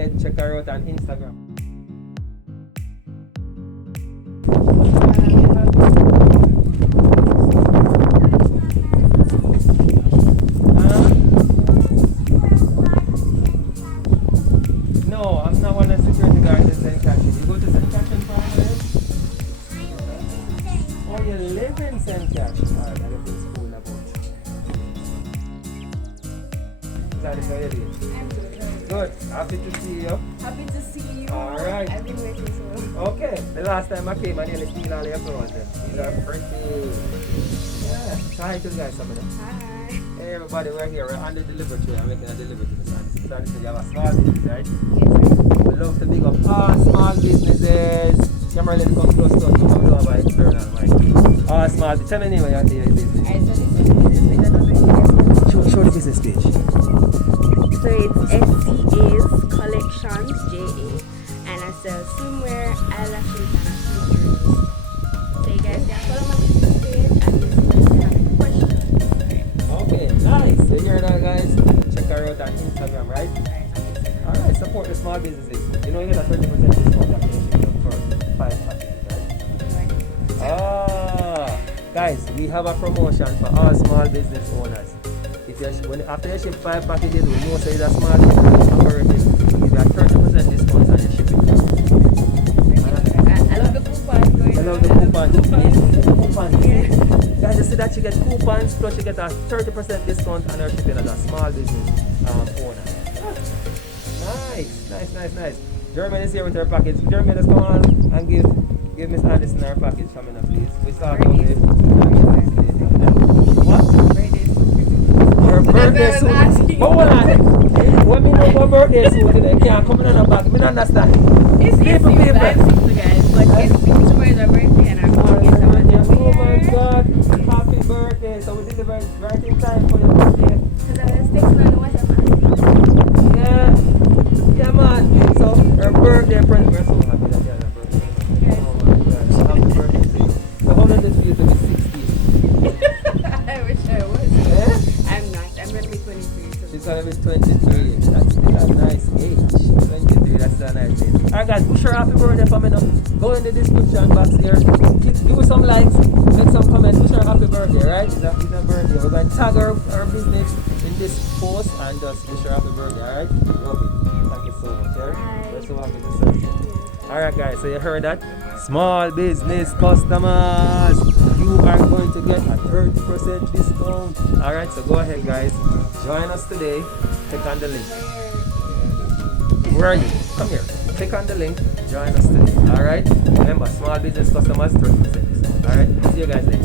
ahead, check her out on Instagram. No, I'm not one of the security guards in St. Catherine. You go to St. Catherine Primary? Oh, you live in St. Catherine. Alright, I live in school about. That is how you do. I'm good. Good. Happy to see you. Happy to see you. Alright. I've been waiting so long. Okay, the last time I came, I nearly steal all your clothes. These are pretty. Yeah. So hi to the guys, some of them. Hi. Hey everybody, we're here. We're on the delivery tray. I'm making a delivery to the son. So you have a small business, right? Yes, We love to big up all small businesses. Camera lens come close to us, so come over external, right? All small. Tell me the name of your business. I saw this business with another investment. Show the business page. So it's SCA's Collections, JA, and I sell swimwear, eyelashes, and accessories. So you guys can follow my business page and if you have questions. Okay, nice. So you hear that, guys? Check her out on Instagram, right? Alright, support the small businesses. You know you get a 20% discount after you ship them for 5 packages, right? Ah, guys, we have a promotion for all small business owners. If you after you ship 5 packages, we know say it's a small business operating, give you a 30% discount on your shipping. I love the coupons going I love the coupons. Yeah. Guys, you see that you get coupons plus you get a 30% discount on your shipping as a small business owner. Nice. Jeremy is here with her package. Jeremy, let's come on and give Miss Anderson her package coming up, please. We start out with what? Her birthday suit. But hold on. What me know about birthday suit today? Can't come in on the back. Me don't understand. It's People. I'm 60 guys, but it's tomorrow's my birthday and I'm going to get someone to Oh my wear. God! Happy birthday! So we delivered right in time for your birthday. Because I was texting on WhatsApp. Yeah, man. So her birthday present. We're so happy that you had a birthday. Oh my God! So happy birthday to you. So how does it feel to be 60? I wish I was. Yeah? I'm not. I'm going to be 23. So. She's gonna be 23. That's still a nice age. 23. That's still a nice age. Alright guys, wish her happy birthday for me now. Go in the description box here. Give her some likes, make some comments. Wish her happy birthday, right? It's a birthday. We're going to tag her business in this post and just wish her happy birthday, alright? Love it. Thank you so much, yeah? We're so happy to serve you. Alright guys, so you heard that? Small business customers, you are going to get a 30% discount. Alright, so go ahead guys, join us today. Click on the link. Where are you? Come here. Click on the link, join us today. Alright? Remember, small business customers 30%. Alright? See you guys later.